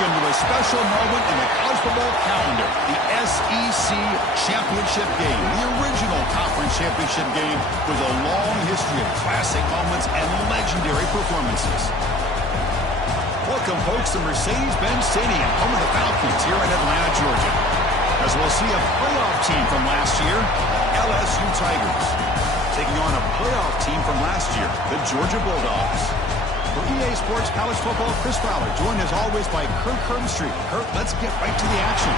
Welcome to a special moment in the college football calendar, the SEC Championship Game. The original conference championship game with a long history of classic moments and legendary performances. Welcome, folks, to Mercedes-Benz Stadium, home of the Falcons here in Atlanta, Georgia. As we'll see a playoff team from last year, LSU Tigers, taking on a playoff team from last year, the Georgia Bulldogs. For EA Sports College Football, Chris Fowler, joined as always by Kurt Herbstreit. Kurt, let's get right to the action.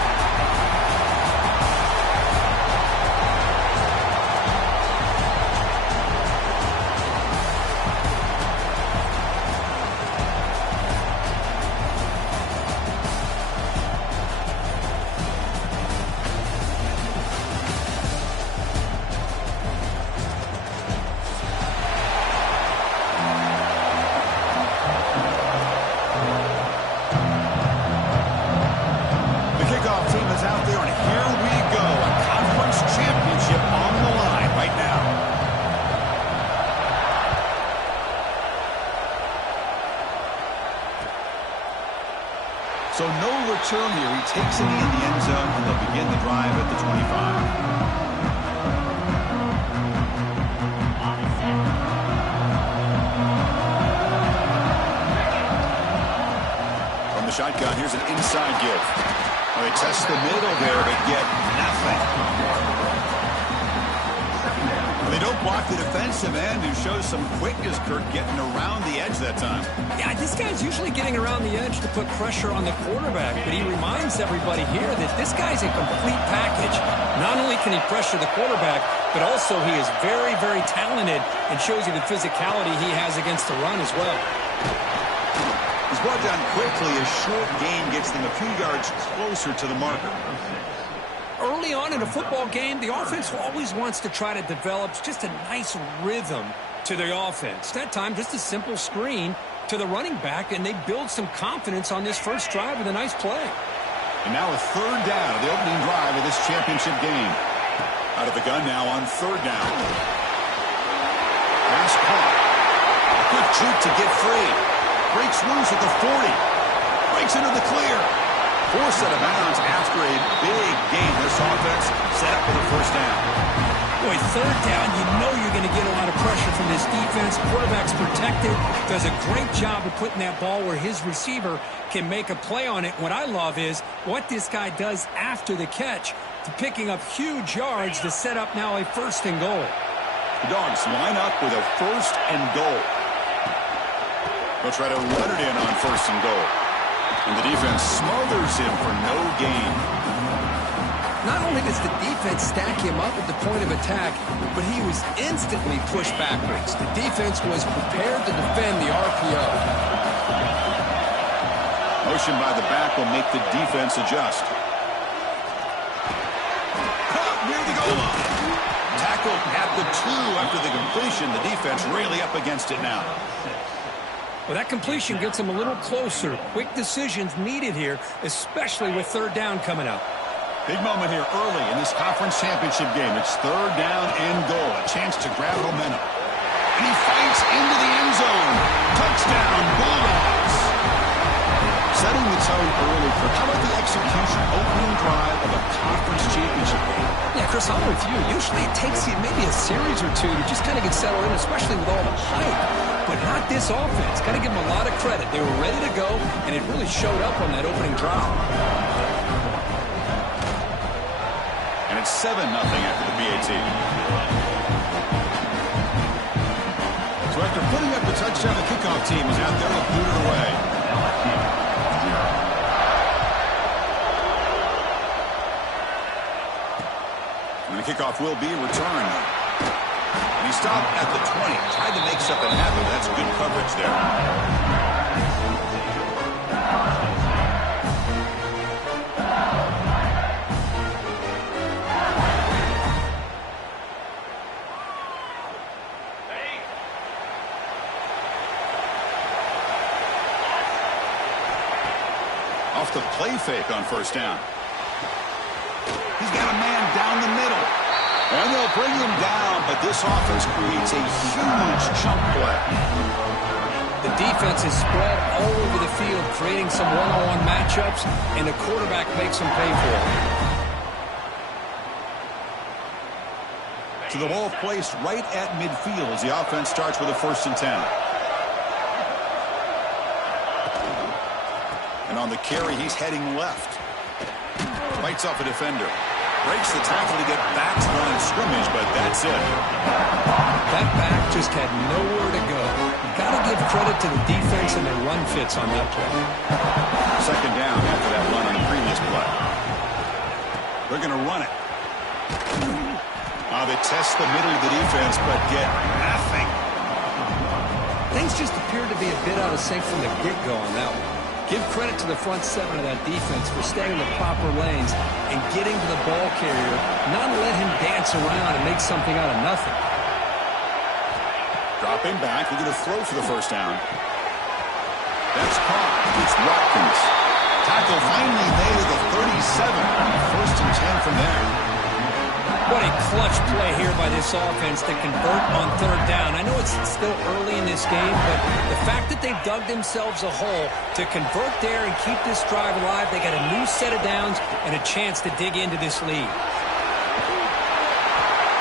So no return here. He takes it in the end zone, and they'll begin the drive at the 25. From the shotgun, here's an inside give. Well, they test the middle there, but get nothing. They don't block the defensive end, who shows some quickness, Kurt, getting around the edge that time. Yeah, this guy's usually getting around the edge to put pressure on the quarterback, but he reminds everybody here that this guy's a complete package. Not only can he pressure the quarterback, but also he is very, very talented and shows you the physicality he has against the run as well. He's brought down quickly. A short gain gets them a few yards closer to the marker. Early on in a football game, the offense always wants to try to develop just a nice rhythm to the offense. That time, just a simple screen to the running back, and they build some confidence on this first drive with a nice play. And now a third down of the opening drive of this championship game. Out of the gun now on third down. Pass caught. A quick juke to get free. Breaks loose at the 40. Breaks into the clear. Forced out of bounds after a big game. This offense set up for the first down. Boy, third down, you know you're going to get a lot of pressure from this defense. Quarterback's protected. Does a great job of putting that ball where his receiver can make a play on it. What I love is what this guy does after the catch to picking up huge yards to set up now a first and goal. The Dogs line up with a first and goal. They'll try to run it in on first and goal. And the defense smothers him for no gain. Not only does the defense stack him up at the point of attack, but he was instantly pushed backwards. The defense was prepared to defend the RPO. Motion by the back will make the defense adjust. Caught near the goal line. Tackled at the 2 after the completion. The defense really up against it now. Well, that completion gets him a little closer. Quick decisions needed here, especially with third down coming up. Big moment here early in this conference championship game. It's third down and goal. A chance to grab momentum. And he fights into the end zone. Touchdown, Bulldogs. Setting the tone early. How about the execution opening drive of a conference championship game? Yeah, Chris, I'm with you. Usually it takes you maybe a series or two to just kind of get settled in, especially with all the hype. But not this offense. Got to give them a lot of credit. They were ready to go, and it really showed up on that opening drive. And it's 7-0 after the BAT. So after putting up the touchdown, the kickoff team is out there to boot it away. And the kickoff will be returned. And he stopped at the 20. Tried to make something happen. That's good coverage there. Off the play fake on first down. He's got a man down the middle. And they'll bring him down, but this offense creates a huge chunk play. The defense is spread all over the field, creating some one-on-one matchups, and the quarterback makes them pay for it. To the ball placed right at midfield as the offense starts with a 1st and 10. And on the carry, he's heading left. Fights off a defender. Breaks the tackle to get back to the line of scrimmage, but that's it. That back just had nowhere to go. Got to give credit to the defense and their run fits on that play. 2nd down after that run on the previous play. They're going to run it. They test the middle of the defense, but get nothing. Things just appeared to be a bit out of sync from the get-go on that one. Give credit to the front 7 of that defense for staying in the proper lanes and getting to the ball carrier, not let him dance around and make something out of nothing. Dropping back, we're going to throw for the 1st down. That's caught. It's Watkins. Tackle finally made at the 37. 1st and 10 from there. What a clutch play here by this offense to convert on 3rd down. I know it's still early in this game, but the fact that they've dug themselves a hole to convert there and keep this drive alive, they got a new set of downs and a chance to dig into this lead.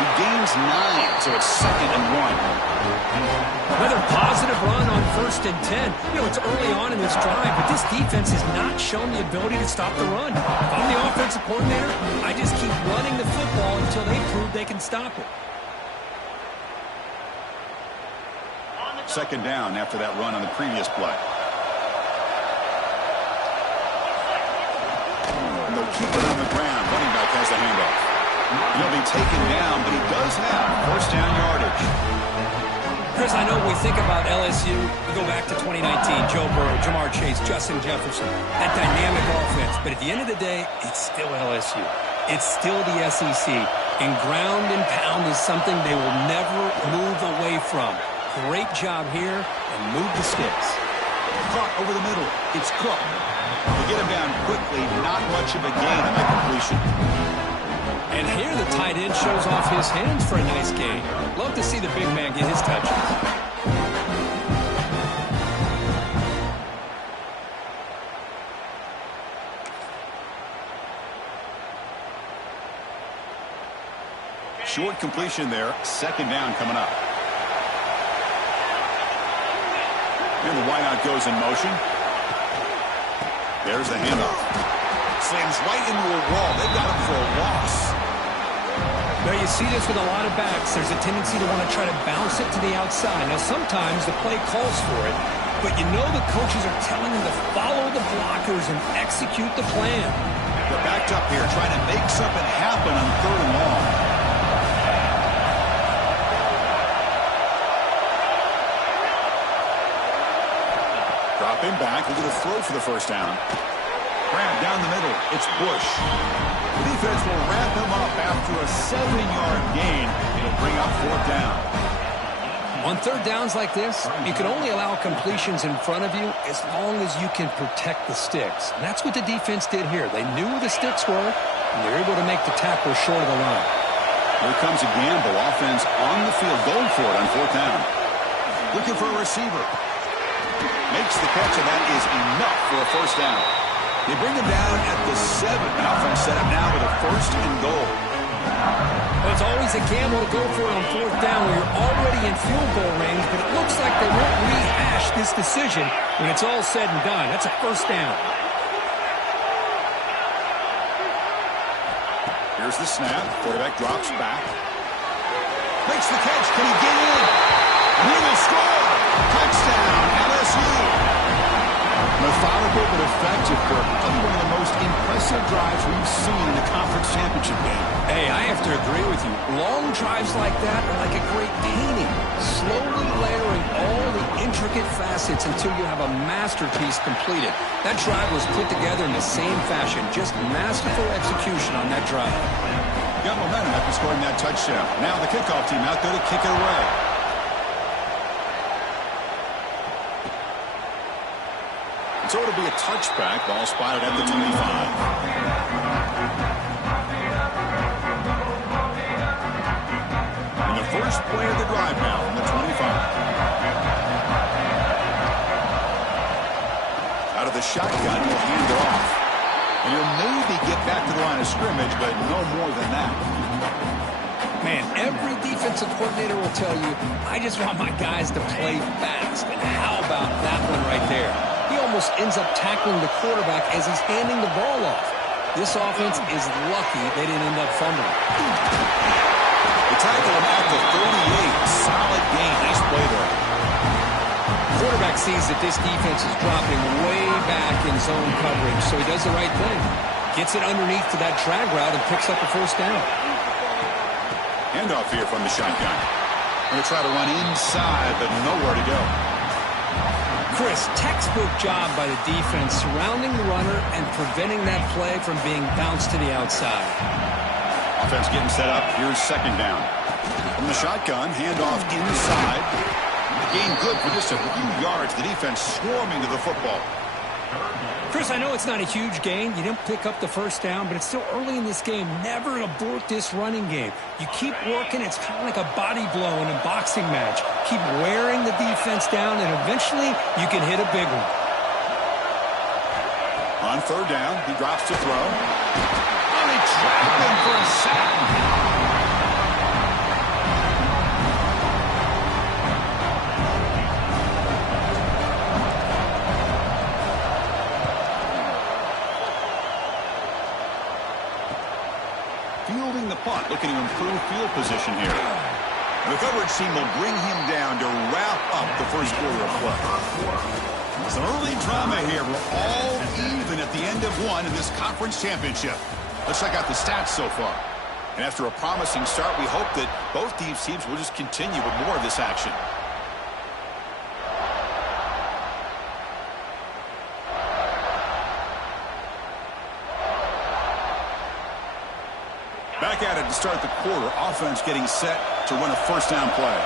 He gains 9, so it's 2nd and 1. Another positive run on 1st and 10. You know, it's early on in this drive, but this defense has not shown the ability to stop the run. If I'm the offensive coordinator, I just keep running the football until they prove they can stop it. 2nd down after that run on the previous play. And they'll keep it on the ground. Running back has the handoff. He'll be taken down, but he does have 1st down yardage. Chris, I know when we think about LSU, we go back to 2019, Joe Burrow, Jamar Chase, Justin Jefferson, that dynamic offense. But at the end of the day, it's still LSU. It's still the SEC. And ground and pound is something they will never move away from. Great job here, and move the sticks. Caught over the middle. It's Cook. They get him down quickly. Not much of a gain on that completion. And here the tight end shows off his hands for a nice gain. Love to see the big man get his touches. Short completion there. 2nd down coming up. And the wideout goes in motion. There's the handoff. Slams right into a wall. They got him for a loss. Now you see this with a lot of backs. There's a tendency to want to try to bounce it to the outside. Now sometimes the play calls for it, but you know the coaches are telling them to follow the blockers and execute the plan. They're backed up here trying to make something happen on 3rd and long. Dropping back. We're going to throw for the 1st down. Grab down the middle. It's Bush. The defense will wrap him up after a 7-yard gain. It'll bring up 4th down. On 3rd downs like this, you can only allow completions in front of you as long as you can protect the sticks. And that's what the defense did here. They knew where the sticks were, and they're able to make the tackle short of the line. Here comes a gamble. Offense on the field, going for it on 4th down. Looking for a receiver. Makes the catch, and that is enough for a 1st down. They bring him down at the 7. And offense set up now with a 1st and goal. Well, it's always a gamble to go for it on 4th down when you're already in field goal range, but it looks like they won't rehash this decision when it's all said and done. That's a 1st down. Here's the snap. Quarterback drops back. Makes the catch. Can he get in? He will score. Touchdown, LSU. Methodical but effective, Kirk. Probably one of the most impressive drives we've seen in the conference championship game. Hey, I have to agree with you. Long drives like that are like a great painting. Slowly layering all the intricate facets until you have a masterpiece completed. That drive was put together in the same fashion. Just masterful execution on that drive. Got momentum after scoring that touchdown. Now the kickoff team out there to kick it away. So it'll be a touchback. Ball spotted at the 25. And the first play of the drive now from the 25. the shotgun. He'll hand it off. And he'll maybe get back to the line of scrimmage, but no more than that. Man, every defensive coordinator will tell you, I just want my guys to play fast. And how about that one right there? He almost ends up tackling the quarterback as he's handing the ball off. This offense is lucky they didn't end up fumbling. They tackle him at the 38. Solid gain. Nice play there. Quarterback sees that this defense is dropping way back in zone coverage, so he does the right thing. Gets it underneath to that drag route and picks up a first down. Handoff here from the shotgun. Going to try to run inside, but nowhere to go. Chris, textbook job by the defense surrounding the runner and preventing that play from being bounced to the outside. Offense getting set up. Here's second down. From the shotgun, handoff inside. The gain good for just a few yards. The defense swarming to the football. Chris, I know it's not a huge gain. You didn't pick up the first down, but it's still early in this game. Never abort this running game. You keep working. It's kind of like a body blow in a boxing match. Keep wearing the defense down, and eventually you can hit a big one. On third down, he drops to throw. Oh, they trap him for a sack. Fielding the punt, looking to improve field position here. The coverage team will bring him down to wrap up the first quarter of play. Some early drama here. We're all even at the end of one in this conference championship. Let's check out the stats so far. And after a promising start, we hope that both these teams will just continue with more of this action. Back at it to start the quarter. Offense getting set to run a first down play.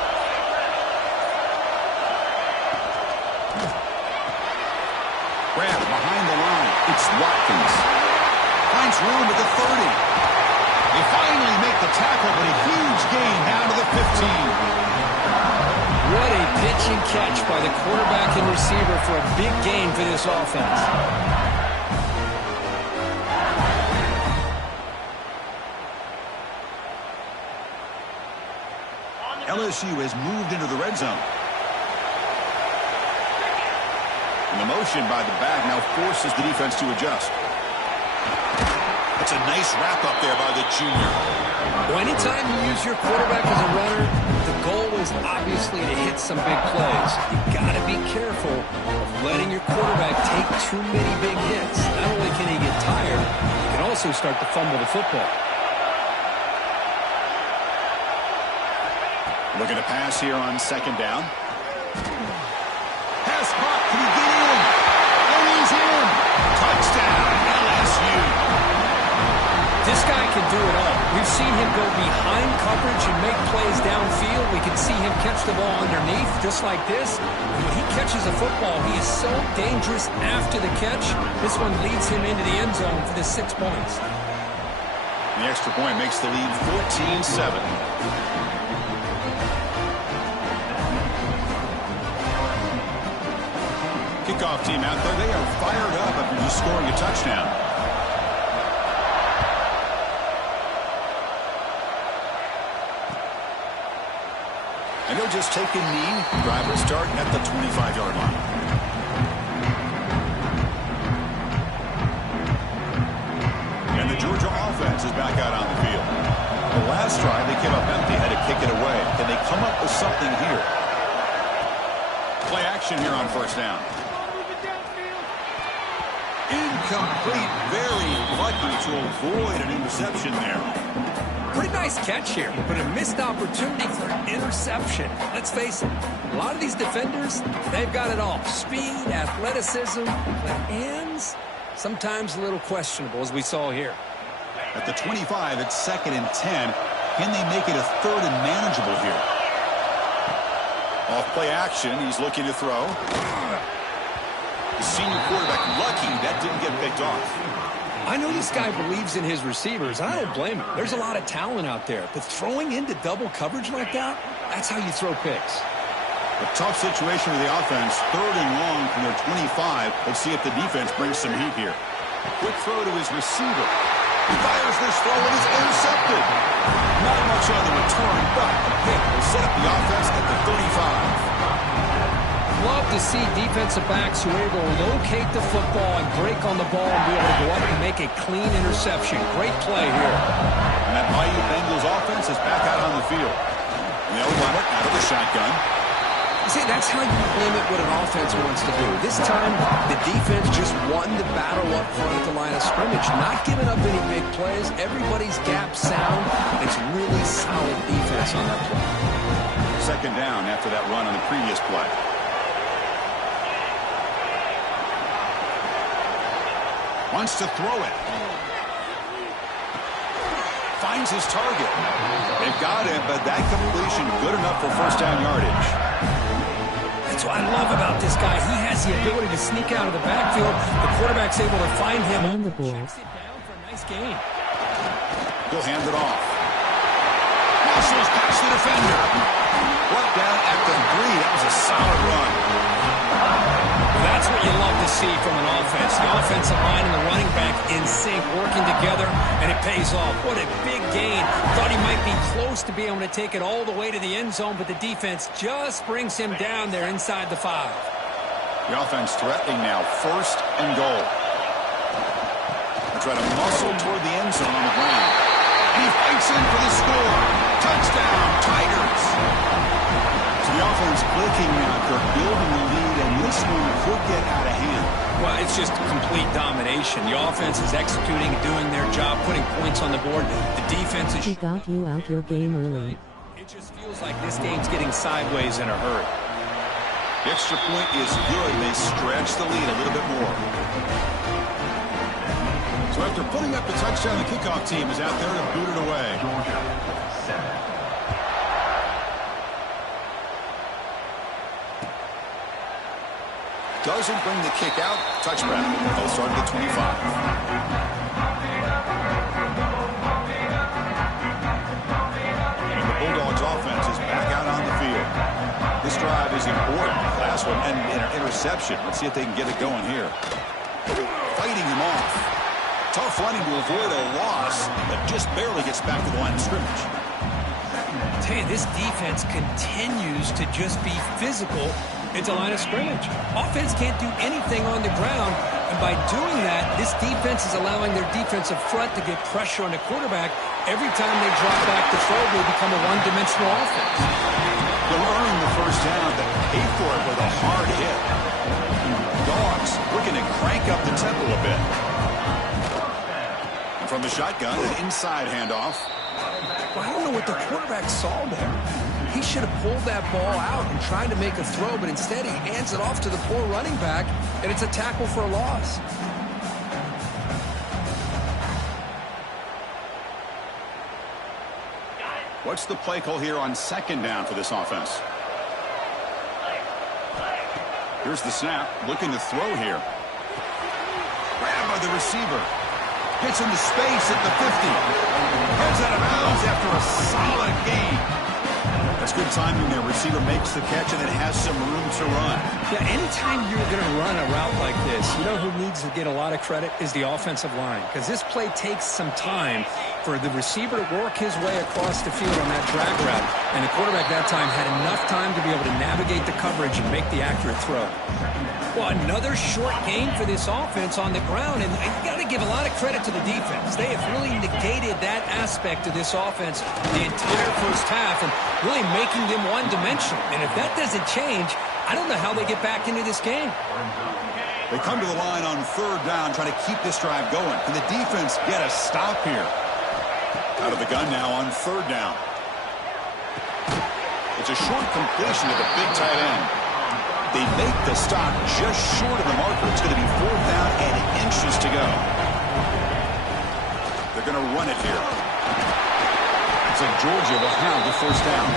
Grab behind the line. It's Watkins. Finds room at the 30. They finally make the tackle, but a huge gain down to the 15. What a pitch and catch by the quarterback and receiver for a big gain for this offense. LSU has moved into the red zone. And the motion by the back now forces the defense to adjust. That's a nice wrap up there by the junior. Well, anytime you use your quarterback as a runner, the goal is obviously to hit some big plays. You've got to be careful of letting your quarterback take too many big hits. Not only can he get tired, he can also start to fumble the football. Looking to pass here on second down. Pass caught. Can he get in? And he's in. Touchdown, LSU. This guy can do it all. We've seen him go behind coverage and make plays downfield. We can see him catch the ball underneath just like this. When he catches a football, he is so dangerous after the catch. This one leads him into the end zone for the 6 points. The extra point makes the lead 14-7. Kickoff team out there. They are fired up after just scoring a touchdown. And they'll just take a knee. Drive will start at the 25-yard line. And the Georgia offense is back out on the field. The last drive, they came up empty, had to kick it away. Can they come up with something here? Play action here on first down. Incomplete. Very lucky to avoid an interception there. Pretty nice catch here, but a missed opportunity for an interception. Let's face it, a lot of these defenders, they've got it all. Speed, athleticism, but hands, sometimes a little questionable, as we saw here. At the 25, it's 2nd and 10. Can they make it a 3rd and manageable here? Off play action, he's looking to throw. The senior quarterback lucky that didn't get picked off. I know this guy believes in his receivers, and I don't blame him. There's a lot of talent out there, but throwing into double coverage like that, that's how you throw picks. A tough situation for the offense. 3rd and long from their 25. Let's see if the defense brings some heat here. Quick throw to his receiver. He fires this throw and is intercepted. Not much on the return, but a pick will set up the offense at the 35. Love to see defensive backs who are able to locate the football and break on the ball and be able to go up and make a clean interception. Great play here. And that mighty Bengals offense is back out on the field. And they'll run it out of the shotgun. You see, that's how you limit what an offense wants to do. This time, the defense just won the battle up front at the line of scrimmage, not giving up any big plays. Everybody's gap sound. It's really solid defense on that play. 2nd down after that run on the previous play. Wants to throw it. Finds his target. They've got him, but that completion good enough for 1st down yardage. That's what I love about this guy. He has the ability to sneak out of the backfield. The quarterback's able to find him on the ball. Checks it down for a nice gain. He'll hand it off. Muscles past the defender. Brought down at the 3. That was a solid run. That's what you love to see from an offense. The offensive line and the running back in sync, working together, and it pays off. What a big gain. Thought he might be close to being able to take it all the way to the end zone, but the defense just brings him down there inside the 5. The offense threatening now. 1st and goal. They try to muscle toward the end zone on the ground. And he fights in for the score. Touchdown, Tigers. So the offense clicking now. They're building the lead, and this one could get out of hand. Well, it's just complete domination. The offense is executing, doing their job, putting points on the board. The defense is... He got you out your game early. It just feels like this game's getting sideways in a hurry. The extra point is good. They stretch the lead a little bit more. So after putting up the touchdown, the kickoff team is out there to boot it away. Doesn't bring the kick out. Touchback. They'll start at the 25. And the Bulldogs offense is back out on the field. This drive is important. Last one and an interception. Let's see if they can get it going here. Fighting him off. Tough running to avoid a loss, but just barely gets back to the line of scrimmage. I tell you, this defense continues to just be physical at the line of scrimmage. Offense can't do anything on the ground, and by doing that, this defense is allowing their defensive front to get pressure on the quarterback. Every time they drop back to throw, they become a one-dimensional offense. They'll earn the 1st down, but pay for it with a hard hit. Dogs looking to crank up the tempo a bit. And from the shotgun, an inside handoff. Well, I don't know what the quarterback saw there. He should have pulled that ball out and tried to make a throw, but instead he hands it off to the poor running back, and it's a tackle for a loss. What's the play call here on 2nd down for this offense? Here's the snap, looking to throw here. Grabbed by the receiver. Gets into space at the 50. Heads out of bounds after a solid gain. That's good timing there. Receiver makes the catch and then has some room to run. Yeah, anytime you're going to run a route like this, you know who needs to get a lot of credit is the offensive line, because this play takes some time for the receiver to work his way across the field on that drag route, and the quarterback that time had enough time to be able to navigate the coverage and make the accurate throw. Well, another short game for this offense on the ground, and you got to give a lot of credit to the defense. They have really negated that aspect of this offense the entire 1st half and really making them one-dimensional. And if that doesn't change, I don't know how they get back into this game. They come to the line on 3rd down, trying to keep this drive going. Can the defense get a stop here? Out of the gun now on 3rd down. It's a short completion to the big tight end. They make the stop just short of the marker. It's going to be 4th down and inches to go. They're going to run it here. So Georgia will have the 1st down.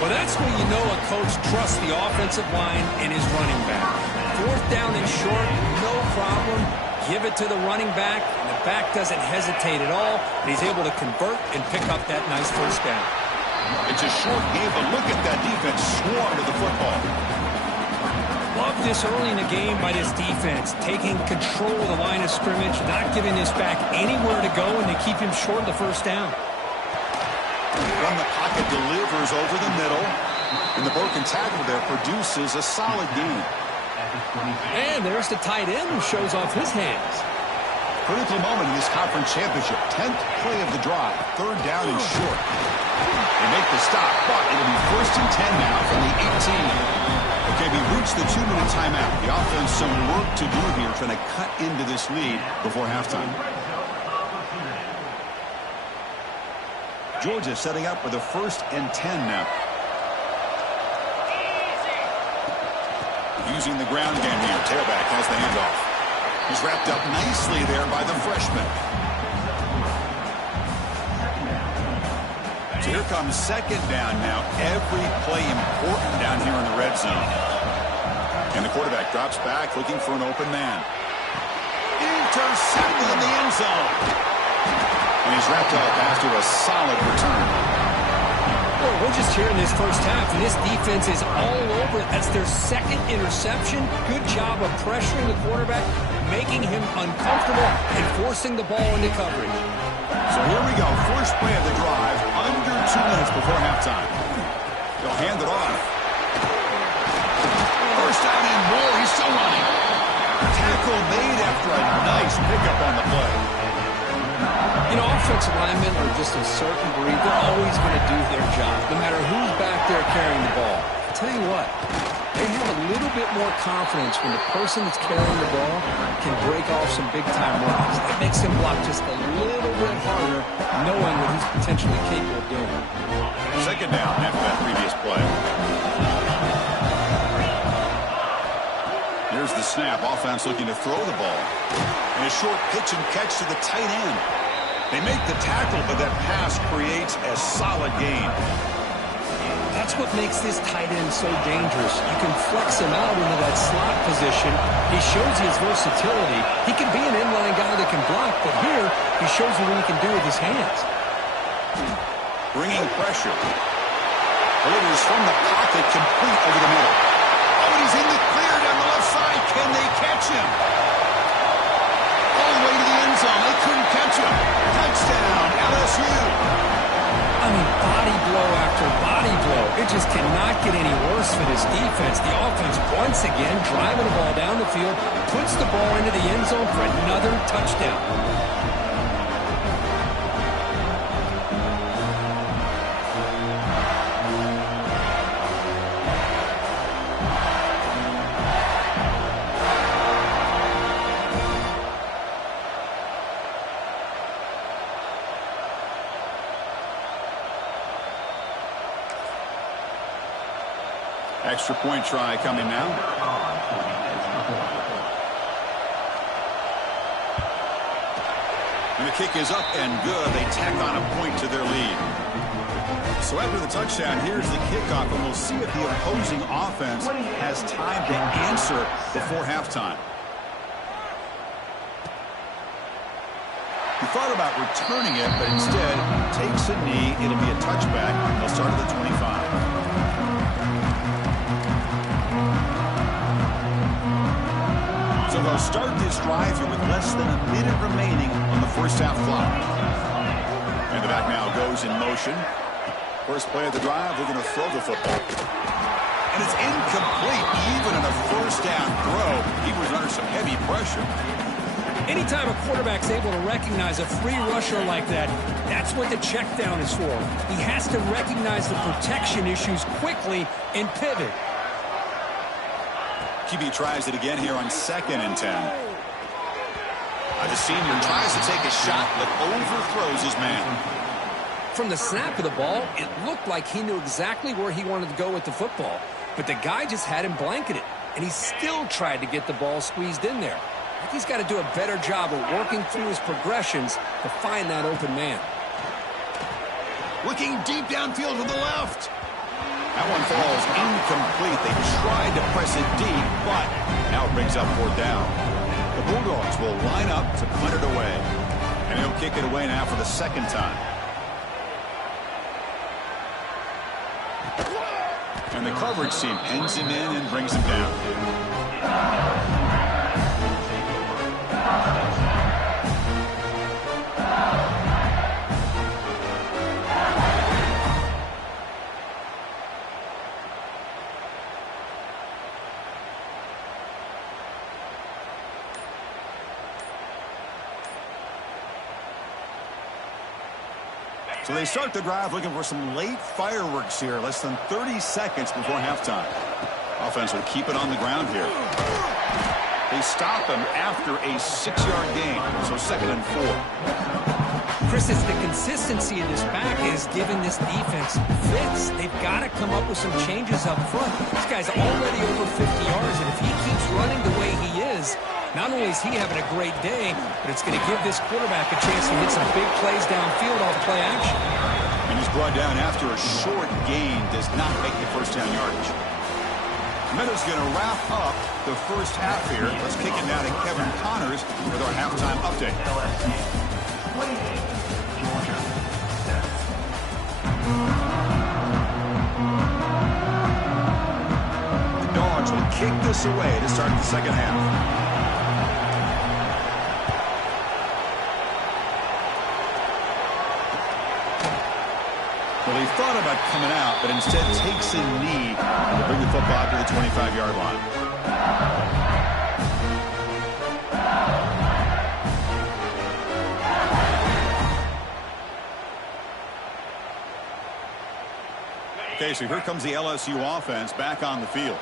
Well, that's when you know a coach trusts the offensive line and his running back. 4th down and short, no problem. Give it to the running back, and the back doesn't hesitate at all. He's able to convert and pick up that nice 1st down. It's a short game, but look at that defense swarm to the football. Love this early in the game by this defense, taking control of the line of scrimmage, not giving this back anywhere to go, and they keep him short of the first down. From the pocket, delivers over the middle, and the broken tackle there produces a solid gain. And there's the tight end who shows off his hands. Critical moment in this conference championship. 10th play of the drive. Third down and short. They make the stop, but it'll be 1st and 10 now from the 18. Okay, we reached the 2-minute timeout. The offense some work to do here, trying to cut into this lead before halftime. Georgia setting up for the 1st and 10 now. Using the ground game here. Tailback has the handoff. He's wrapped up nicely there by the freshman. So here comes 2nd down now. Every play important down here in the red zone. And the quarterback drops back looking for an open man. Intercepted in the end zone. And he's wrapped up after a solid return. Well, we're just here in this first half, and this defense is all over it. That's their 2nd interception. Good job of pressuring the quarterback, making him uncomfortable, and forcing the ball into coverage. So here we go. First play of the drive, under 2 minutes before halftime. They'll hand it off. First down and more. He's still running. Tackle made after a nice pickup on the play. You know, offensive linemen are just a certain breed. They're always going to do their job, no matter who's back there carrying the ball. I'll tell you what, they have a little bit more confidence when the person that's carrying the ball can break off some big-time runs. It makes them block just a little bit harder, knowing what he's potentially capable of doing. 2nd down after that previous play. Here's the snap. Offense looking to throw the ball. And a short pitch and catch to the tight end. They make the tackle, but that pass creates a solid gain. That's what makes this tight end so dangerous. You can flex him out into that slot position. He shows you his versatility. He can be an inline guy that can block, but here he shows you what he can do with his hands. Bringing pressure. Delivers from the pocket, complete over the middle. Oh, and he's in the clear down the left side. Can they catch him? All the way to the end zone. They couldn't catch him. Touchdown, LSU. I mean, body blow after body blow. It just cannot get any worse for this defense. The offense, once again, driving the ball down the field, puts the ball into the end zone for another touchdown. Extra point try coming now. And the kick is up and good. They tack on a point to their lead. So after the touchdown, here's the kickoff, and we'll see if the opposing offense has time to answer before halftime. He thought about returning it, but instead takes a knee. It'll be a touchback. They'll start at the 25. So they'll start this drive here with less than a minute remaining on the first half clock. And the back now goes in motion. First play of the drive, they're going to throw the football. And it's incomplete, even in a first down throw. He was under some heavy pressure. Anytime a quarterback's able to recognize a free rusher like that, that's what the check down is for. He has to recognize the protection issues quickly and pivot. QB tries it again here on 2nd and 10. The senior tries to take a shot, but overthrows his man. From the snap of the ball, it looked like he knew exactly where he wanted to go with the football. But the guy just had him blanketed, and he still tried to get the ball squeezed in there. I think he's got to do a better job of working through his progressions to find that open man. Looking deep downfield to the left. That one falls incomplete. They tried to press it deep, but now it brings up 4th down. The Bulldogs will line up to punt it away. And he'll kick it away now for the 2nd time. The coverage team pins him in and brings him down. So they start the drive looking for some late fireworks here, less than 30 seconds before halftime. Offense will keep it on the ground here. They stop him after a 6-yard gain, so 2nd and 4. Chris, it's the consistency of this back is giving this defense fits. They've got to come up with some changes up front. This guy's already over 50 yards, and if he keeps running the way he is, not only is he having a great day, but it's going to give this quarterback a chance to hit some big plays downfield off play action. And he's brought down after a short gain, does not make the first down yardage. Meadows going to wrap up the first half here. Let's kick it now to Kevin Connors with our halftime update. LSU, 28, Georgia, 7. The Dogs will kick this away to start the second half. Well, he thought about coming out, but instead takes a knee to bring the football to the 25-yard line. Okay, so here comes the LSU offense back on the field.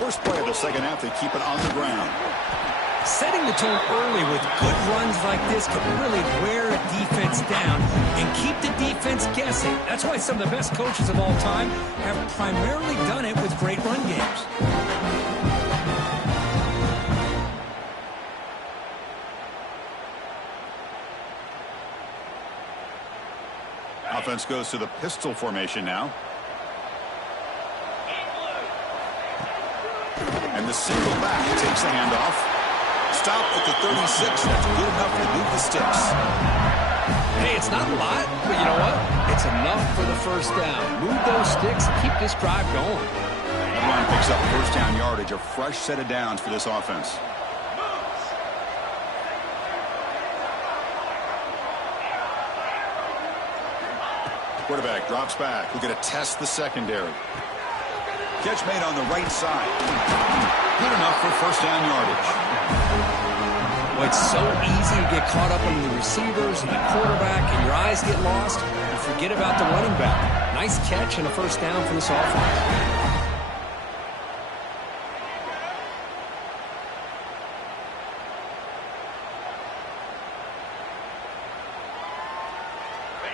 First play of the second half, they keep it on the ground. Setting the tone early with good runs like this can really wear a defense down and keep the defense guessing. That's why some of the best coaches of all time have primarily done it with great run games. Offense goes to the pistol formation now. And the single back takes the handoff. Stop at the 36. That's good enough to move the sticks. Hey, it's not a lot, but you know what? It's enough for the first down. Move those sticks and keep this drive going. Everyone picks up first down yardage, a fresh set of downs for this offense. Quarterback drops back. We're going to test the secondary. Catch made on the right side. Good enough for first down yardage. Well, it's so easy to get caught up on the receivers and the quarterback, and your eyes get lost. You forget about the running back. Nice catch and a first down for this offense.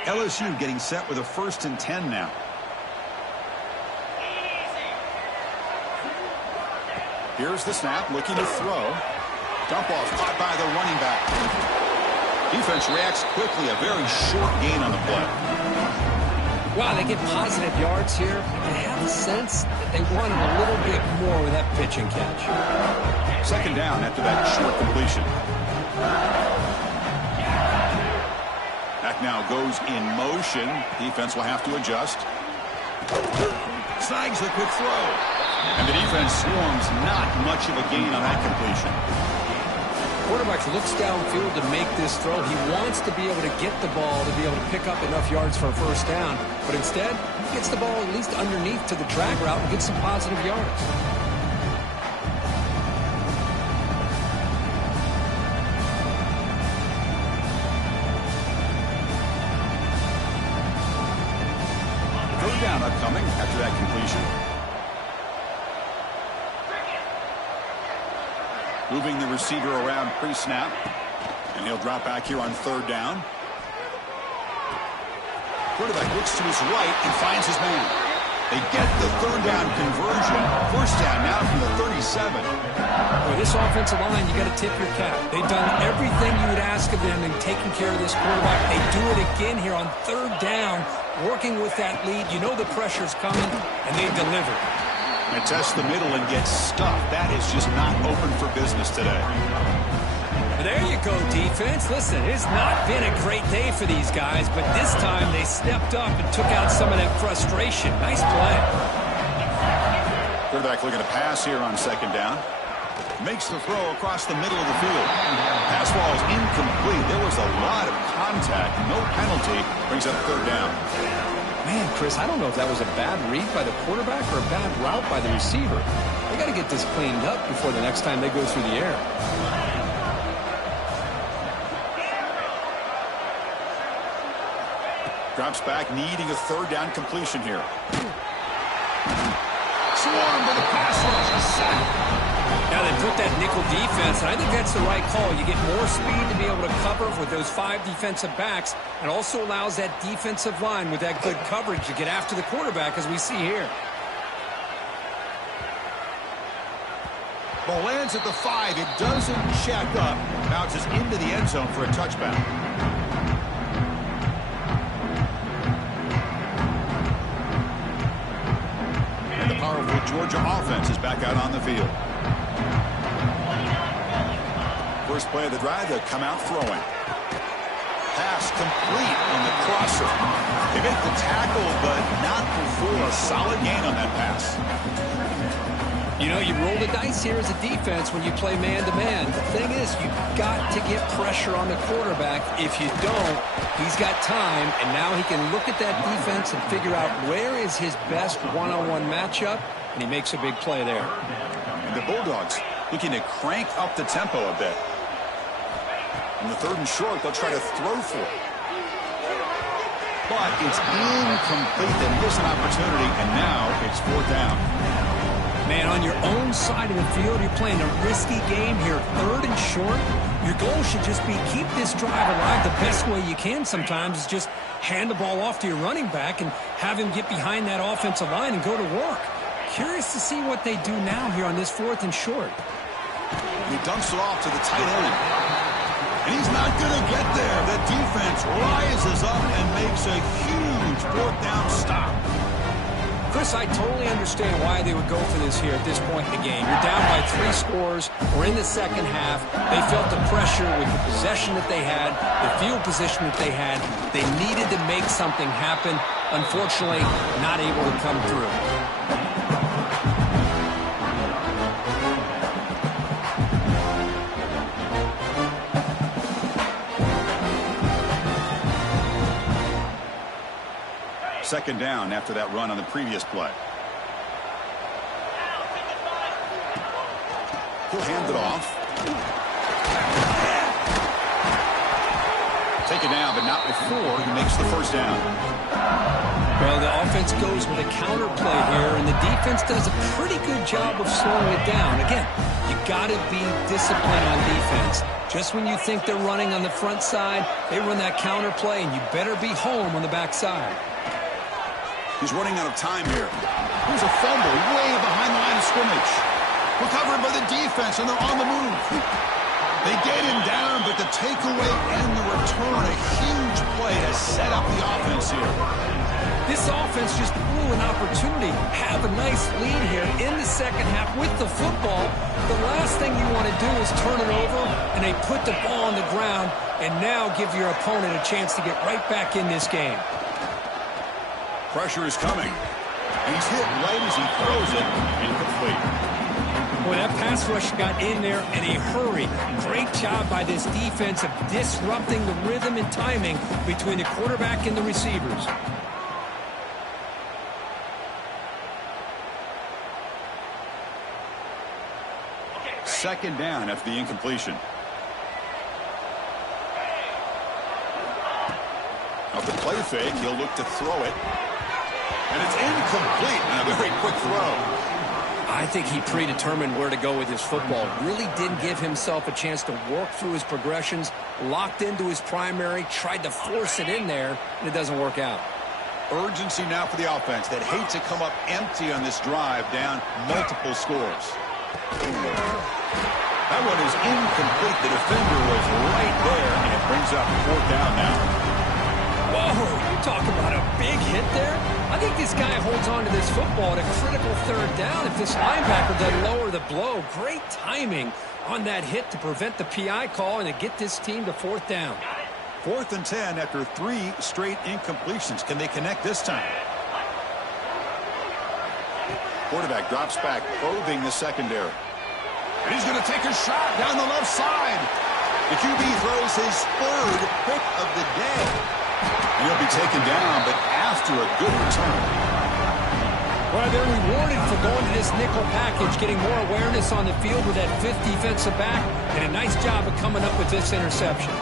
LSU getting set with a 1st and 10 now. Here's the snap, looking to throw. Dump off caught by the running back. Defense reacts quickly, a very short gain on the play. Wow, they get positive yards here. I have a sense that they wanted a little bit more with that pitch and catch. Second down after that short completion. Back now goes in motion. Defense will have to adjust. Snags the quick throw. And the defense swarms, not much of a gain on that completion. Quarterback looks downfield to make this throw. He wants to be able to get the ball to be able to pick up enough yards for a first down. But instead, he gets the ball at least underneath to the drag route and gets some positive yards. Third down upcoming after that completion. Moving the receiver around pre-snap. And he'll drop back here on third down. Quarterback looks to his right and finds his man. They get the third down conversion. First down now from the 37. With this offensive line, you got to tip your cap. They've done everything you would ask of them in taking care of this quarterback. They do it again here on third down, working with that lead. You know the pressure's coming, and they deliver. They test the middle and get stuffed. That is just not open for business today. There you go, defense. Listen, it's not been a great day for these guys, but this time they stepped up and took out some of that frustration. Nice play. Quarterback looking to pass here on second down. Makes the throw across the middle of the field. Pass ball is incomplete. There was a lot of contact. No penalty. Brings up third down. Man, Chris, I don't know if that was a bad read by the quarterback or a bad route by the receiver. They got to get this cleaned up before the next time they go through the air. Drops back, needing a third down completion here. Swarm to the pass rush. A sack. Now they put that nickel defense, and I think that's the right call. You get more speed to be able to cover with those 5 defensive backs, and also allows that defensive line with that good coverage to get after the quarterback, as we see here. Ball lands at the 5. It doesn't check up. Bounces into the end zone for a touchback. And the powerful Georgia offense is back out on the field. First play of the drive, they'll come out throwing. Pass complete on the crosser. They make the tackle, but not before a solid gain on that pass. You know, you roll the dice here as a defense when you play man-to-man. The thing is, you've got to get pressure on the quarterback. If you don't, he's got time, and now he can look at that defense and figure out where is his best one-on-one matchup, and he makes a big play there. And the Bulldogs looking to crank up the tempo a bit. On the third and short, they'll try to throw for it. But it's incomplete. They miss an opportunity, and now it's fourth down. Man, on your own side of the field, you're playing a risky game here. Third and short, your goal should just be keep this drive alive the best way you can sometimes is just hand the ball off to your running back and have him get behind that offensive line and go to work. Curious to see what they do now here on this fourth and short. He dumps it off to the tight end. And he's not going to get there. The defense rises up and makes a huge fourth down stop. Chris, I totally understand why they would go for this here at this point in the game. You're down by 3 scores. We're in the second half. They felt the pressure with the possession that they had, the field position that they had. They needed to make something happen. Unfortunately, not able to come through. Second down after that run on the previous play. He'll hand it off. Take it down, but not before he makes the first down. Well, the offense goes with a counter play here, and the defense does a pretty good job of slowing it down. Again, you got to be disciplined on defense. Just when you think they're running on the front side, they run that counter play, and you better be home on the back side. He's running out of time here. Here's a fumble way behind the line of scrimmage. Recovered by the defense, and they're on the move. They get him down, but the takeaway and the return, a huge play to set up the offense here. This offense just blew an opportunity. Have a nice lead here in the second half with the football. The last thing you want to do is turn it over, and they put the ball on the ground, and now give your opponent a chance to get right back in this game. Pressure is coming. And he's hit right as he throws it. Incomplete. Boy, that pass rush got in there in a hurry. Great job by this defense of disrupting the rhythm and timing between the quarterback and the receivers. Second down after the incompletion. Off the play fake, he'll look to throw it. And it's incomplete. And a very quick throw. I think he predetermined where to go with his football. Really didn't give himself a chance to work through his progressions. Locked into his primary, tried to force it in there, and it doesn't work out. Urgency now for the offense that hate to come up empty on this drive, down multiple scores. That one is incomplete. The defender was right there, and it brings up fourth down now. Whoa, you talk about a big hit there. I think this guy holds on to this football at a critical third down if this linebacker doesn't lower the blow. Great timing on that hit to prevent the PI call and to get this team to 4th down. 4th and 10 after 3 straight incompletions. Can they connect this time? Quarterback drops back, probing the secondary. And he's going to take a shot down the left side. The QB throws his 3rd pick of the day. And he'll be taken down, but after a good return. Well, they're rewarded for going to this nickel package, getting more awareness on the field with that 5th defensive back, and a nice job of coming up with this interception.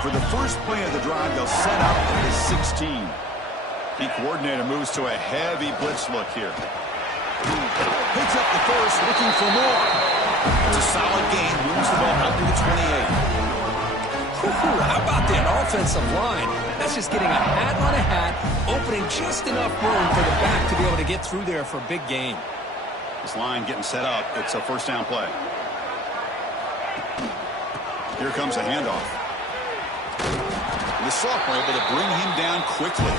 For the first play of the drive, they'll set up at the 16. The coordinator moves to a heavy blitz look here. Picks up the first, looking for more. It's a solid gain, moves the ball up to the 28. How about that offensive line? That's just getting a hat on a hat, opening just enough room for the back to be able to get through there for a big gain. This line getting set up. It's a 1st down play. Here comes a handoff. The sophomore able to bring him down quickly.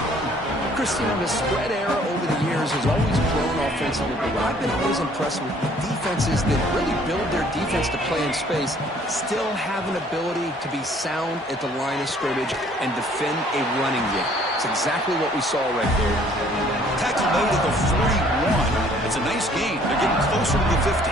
Christian, the spread era over the years has always grown offensively, but I've been always impressed with defenses that really build their defense to play in space, still have an ability to be sound at the line of scrimmage and defend a running game. It's exactly what we saw right there. Tackle made at the 41. It's a nice gain. They're getting closer to the 50.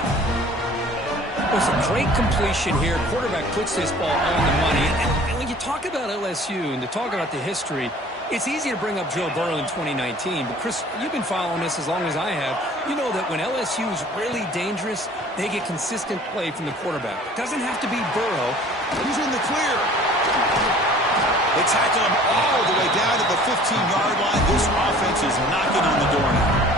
It was a great completion here. Quarterback puts this ball on the money. And when you talk about LSU and to talk about the history, it's easy to bring up Joe Burrow in 2019. But, Chris, you've been following this as long as I have. You know that when LSU is really dangerous, they get consistent play from the quarterback. It doesn't have to be Burrow. He's in the clear. They tackle him all the way down to the 15-yard line. This offense is knocking on the door now.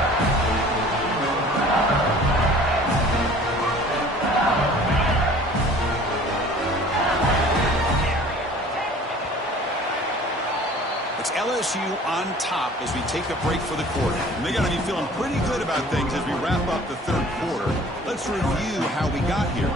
It's LSU on top as we take a break for the quarter. And they're going to be feeling pretty good about things as we wrap up the 3rd quarter. Let's review how we got here.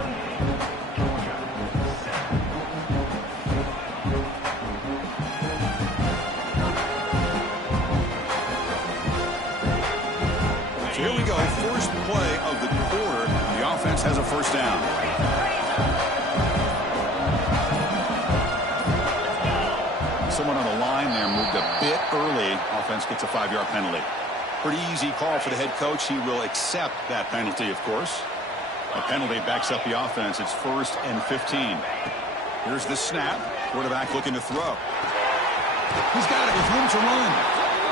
So here we go. First play of the quarter. The offense has a 1st down. Someone on the line there moved a bit early. Offense gets a 5-yard penalty. Pretty easy call for the head coach. He will accept that penalty, of course. A penalty backs up the offense. It's 1st and 15. Here's the snap. Quarterback looking to throw. He's got it with room to run.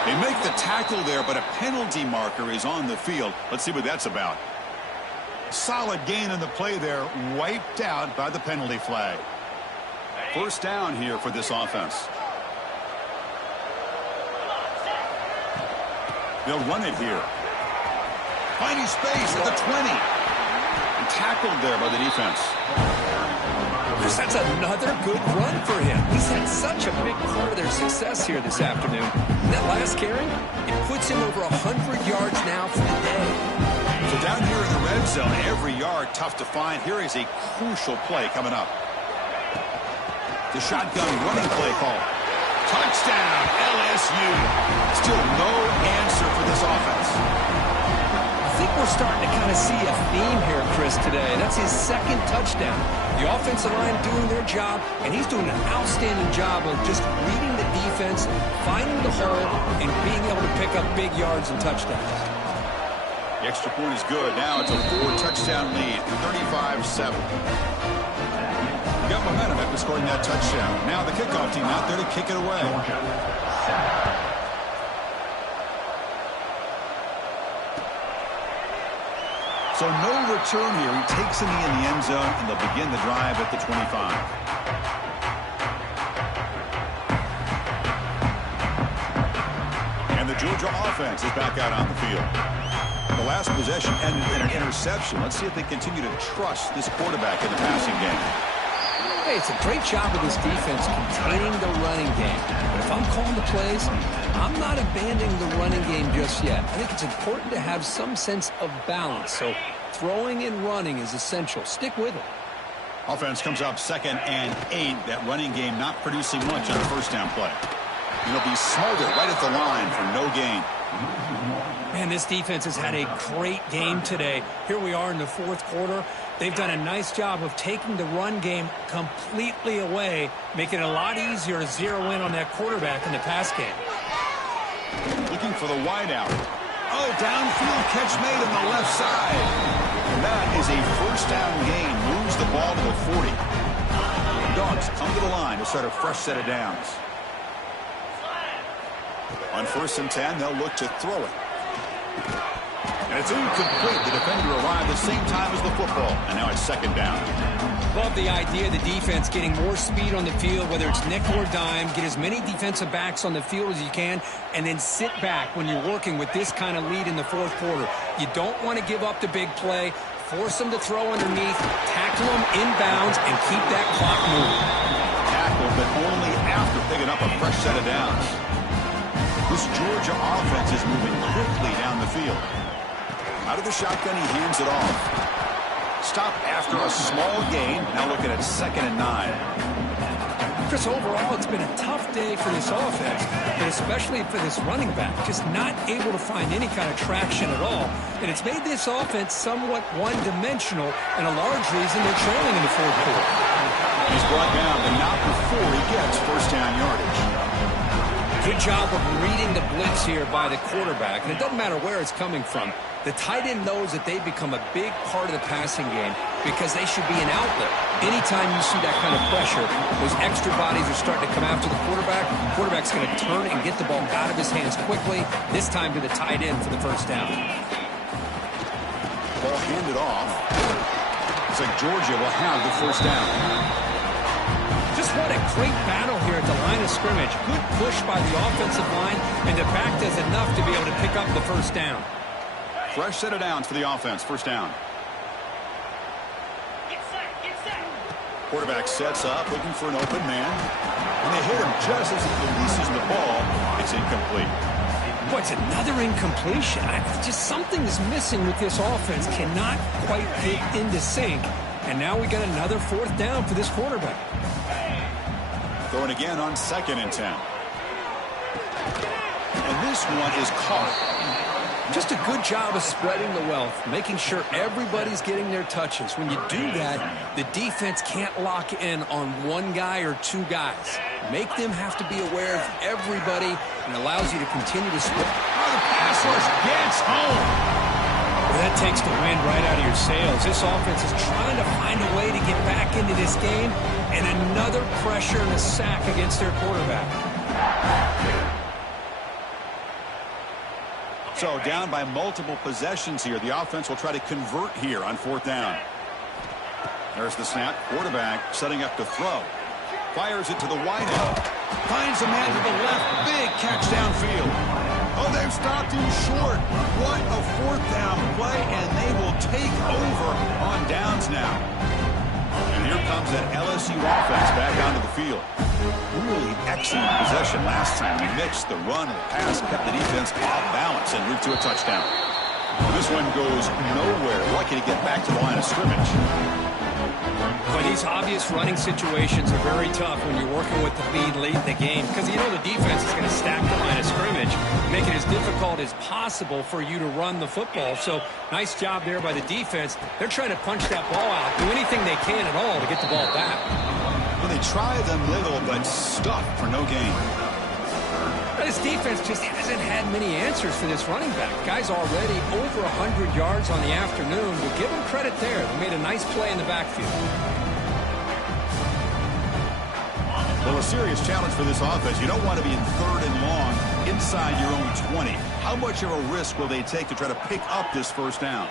They make the tackle there, but a penalty marker is on the field. Let's see what that's about. Solid gain in the play there. Wiped out by the penalty flag. 1st down here for this offense. They'll run it here. Finding space at the 20. And tackled there by the defense. Chris, that's another good run for him. He's had such a big part of their success here this afternoon. That last carry, it puts him over 100 yards now for the day. So down here in the red zone, every yard tough to find. Here is a crucial play coming up. The shotgun running play call. Touchdown, LSU. Still no answer for this offense. I think we're starting to kind of see a theme here, Chris, today. That's his 2nd touchdown. The offensive line doing their job, and he's doing an outstanding job of just reading the defense, finding the hole, and being able to pick up big yards and touchdowns. The extra point is good. Now it's a 4-touchdown lead, 35-7. Got momentum after scoring that touchdown. Now the kickoff team out there to kick it away. So no return here. He takes a knee in the end zone, and they'll begin the drive at the 25. And the Georgia offense is back out on the field. The last possession ended in an interception. Let's see if they continue to trust this quarterback in the passing game. Hey, it's a great job of this defense containing the running game. But if I'm calling the plays, I'm not abandoning the running game just yet. I think it's important to have some sense of balance. So throwing and running is essential. Stick with it. Offense comes up 2nd and 8. That running game not producing much on a first down play. He'll be smothered right at the line for no gain. Man, this defense has had a great game today. Here we are in the 4th quarter. They've done a nice job of taking the run game completely away, making it a lot easier to zero in on that quarterback in the pass game. Looking for the wideout. Oh, downfield catch made on the left side. That is a first down gain. Moves the ball to the 40. Dogs come to the line to start a fresh set of downs. On 1st and 10, they'll look to throw it. And it's incomplete. The defender arrived the same time as the football. And now it's 2nd down. Love the idea of the defense getting more speed on the field, whether it's nickel or dime. Get as many defensive backs on the field as you can, and then sit back when you're working with this kind of lead in the 4th quarter. You don't want to give up the big play. Force them to throw underneath, tackle them inbounds, and keep that clock moving. Tackle, but only after picking up a fresh set of downs. This Georgia offense is moving quickly down the field. Out of the shotgun, he hands it off. Stop after a small gain. Now looking at 2nd and 9. Chris, overall, it's been a tough day for this offense, but especially for this running back. Just not able to find any kind of traction at all. And it's made this offense somewhat one-dimensional, and a large reason they're trailing in the 4th quarter. He's brought down, but not before he gets first down yardage. Good job of reading the blitz here by the quarterback. And it doesn't matter where it's coming from. The tight end knows that they've become a big part of the passing game because they should be an outlet. Anytime you see that kind of pressure, those extra bodies are starting to come after the quarterback. The quarterback's going to turn and get the ball out of his hands quickly, this time to the tight end for the first down. Ball handed off. Looks like Georgia will have the first down. Just what a great battle here at the line of scrimmage. Good push by the offensive line, and the back does enough to be able to pick up the first down. Fresh set of downs for the offense. First down. Quarterback sets up, looking for an open man. And they hit him just as he releases the ball. It's incomplete. Boy, it's another incompletion. Just something's missing with this offense. Cannot quite get into sync. And now we got another 4th down for this quarterback. Throwing again on 2nd and 10. And this one is caught. Just a good job of spreading the wealth, making sure everybody's getting their touches. When you do that, the defense can't lock in on one guy or 2 guys. Make them have to be aware of everybody, and allows you to continue to spread. Oh, the pass rush gets home. Well, that takes the wind right out of your sails. This offense is trying to find a way to get back into this game, and another pressure and a sack against their quarterback. So down by multiple possessions here. The offense will try to convert here on 4th down. There's the snap. Quarterback setting up to throw. Fires it to the wideout. Finds a man to the left. Big catch downfield. Oh, they've stopped him short. What a 4th down play, and they will take over on downs now. And here comes that LSU offense back onto the field. Really excellent possession last time. He mixed the run and the pass, kept the defense off balance, and moved to a touchdown. This one goes nowhere. Lucky to get back to the line of scrimmage. But these obvious running situations are very tough when you're working with the lead late in the game, because you know the defense is going to stack the line of scrimmage, make it as difficult as possible for you to run the football. So nice job there by the defense. They're trying to punch that ball out, do anything they can at all to get the ball back. Well, they try them little, but stuck for no gain. This defense just hasn't had many answers for this running back. Guy's already over 100 yards on the afternoon. We'll give him credit there. They made a nice play in the backfield. Well, a serious challenge for this offense. You don't want to be in 3rd and long inside your own 20. How much of a risk will they take to try to pick up this first down?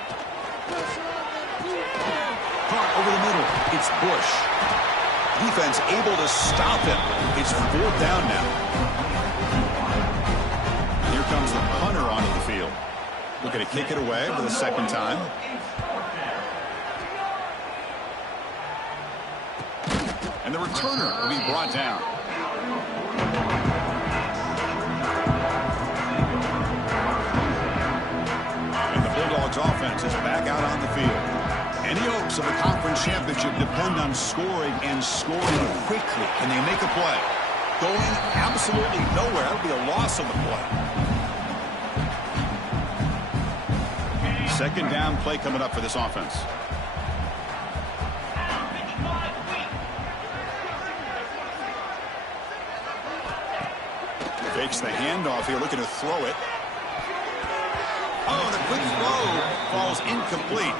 Caught over the middle. It's Bush. Defense able to stop him. It's 4th down now. Here comes the punter onto the field. Looking to kick it away for the 2nd time. And the returner will be brought down. And the Bulldogs Bulldogs offense is back out on the field. Any hopes of a conference championship depend on scoring and scoring quickly. Can they make a play? Going absolutely nowhere. That'll be a loss on the play. Second down play coming up for this offense. Fakes the handoff here, looking to throw it. Oh, the quick throw falls incomplete.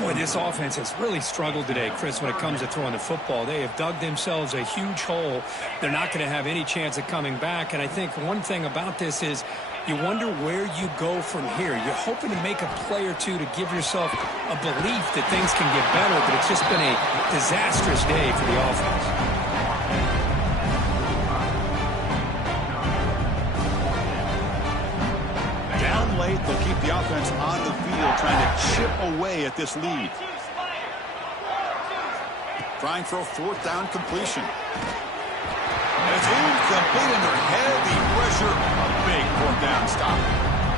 Boy, this offense has really struggled today, Chris, when it comes to throwing the football. They have dug themselves a huge hole. They're not going to have any chance of coming back. And I think one thing about this is you wonder where you go from here. You're hoping to make a play or two to give yourself a belief that things can get better, but it's just been a disastrous day for the offense. They'll keep the offense on the field, trying to chip away at this lead. Trying for a fourth down completion. And it's incomplete under heavy pressure. A big fourth down stop.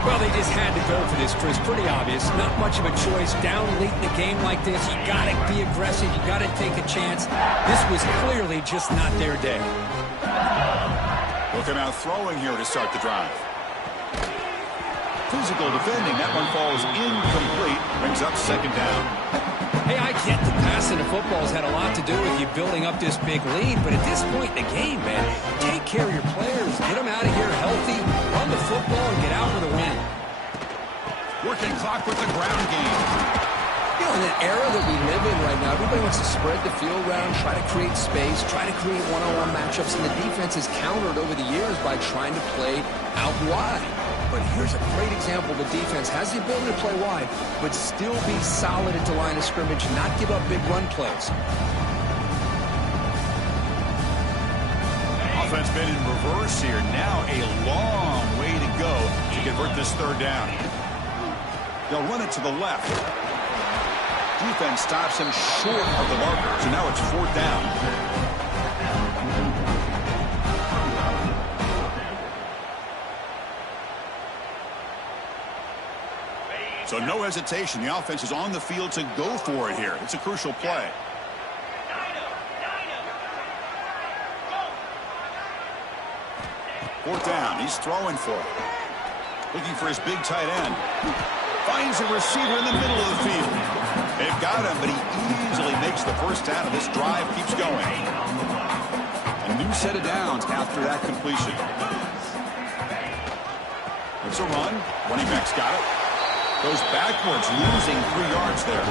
Well, they just had to go for this, Chris. Pretty obvious. Not much of a choice. Down late in the game like this, you got to be aggressive. You got to take a chance. This was clearly just not their day. Looking out throwing here to start the drive. Physical defending. That one falls incomplete. Brings up second down. Hey, I get the passing of football has had a lot to do with you building up this big lead, but at this point in the game, man, take care of your players. Get them out of here healthy, run the football, and get out with a win. Working clock with the ground game. You know, in an era that we live in right now, everybody wants to spread the field around, try to create space, try to create one-on-one matchups, and the defense has countered over the years by trying to play out wide. But here's a great example. The defense has the ability to play wide, but still be solid at the line of scrimmage, not give up big run plays. Offense been in reverse here. Now a long way to go to convert this third down. They'll run it to the left. Defense stops him short of the marker, so now it's fourth down. So no hesitation. The offense is on the field to go for it here. It's a crucial play. Fourth down. He's throwing for it. Looking for his big tight end. Finds a receiver in the middle of the field. They've got him, but he easily makes the first down, and this drive keeps going. A new set of downs after that completion. It's a run. Running back's got it. Goes backwards, losing 3 yards there.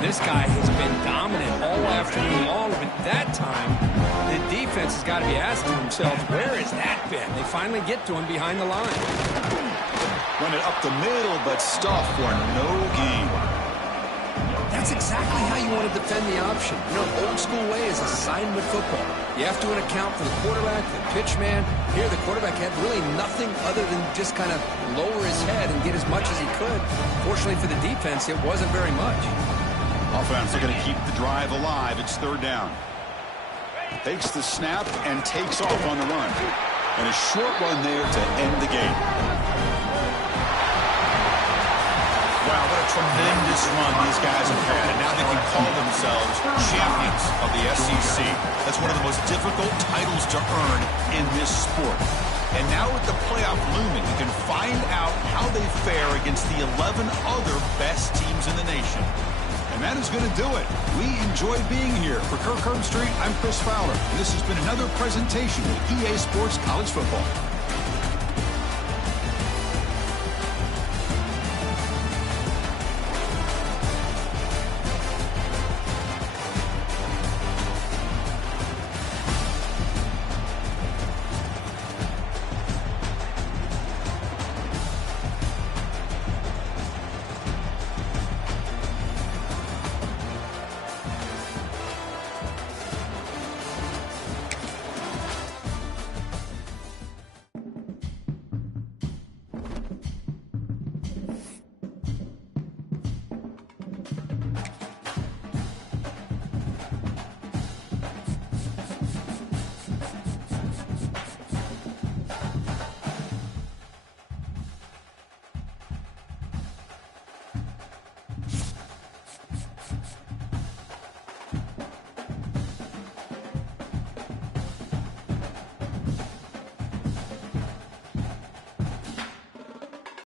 This guy has been dominant all afternoon long, but that time, the defense has got to be asking themselves, where has that been? They finally get to him behind the line. Run it up the middle, but stuff for no gain. That's exactly how you want to defend the option. You know, old school way is assignment football. You have to account for the quarterback, the pitch man. Here, the quarterback had really nothing other than just kind of lower his head and get as much as he could. Fortunately for the defense, it wasn't very much. Offense looking to keep the drive alive. It's third down. Takes the snap and takes off on the run. And a short run there to end the game. Wow, what a tremendous run these guys have had. And now they can call themselves champions of the SEC. That's one of the most difficult titles to earn in this sport. And now with the playoff looming, you can find out how they fare against the 11 other best teams in the nation. And that is going to do it. We enjoy being here. For Kirk Herbstreit, I'm Chris Fowler. And this has been another presentation of EA Sports College Football.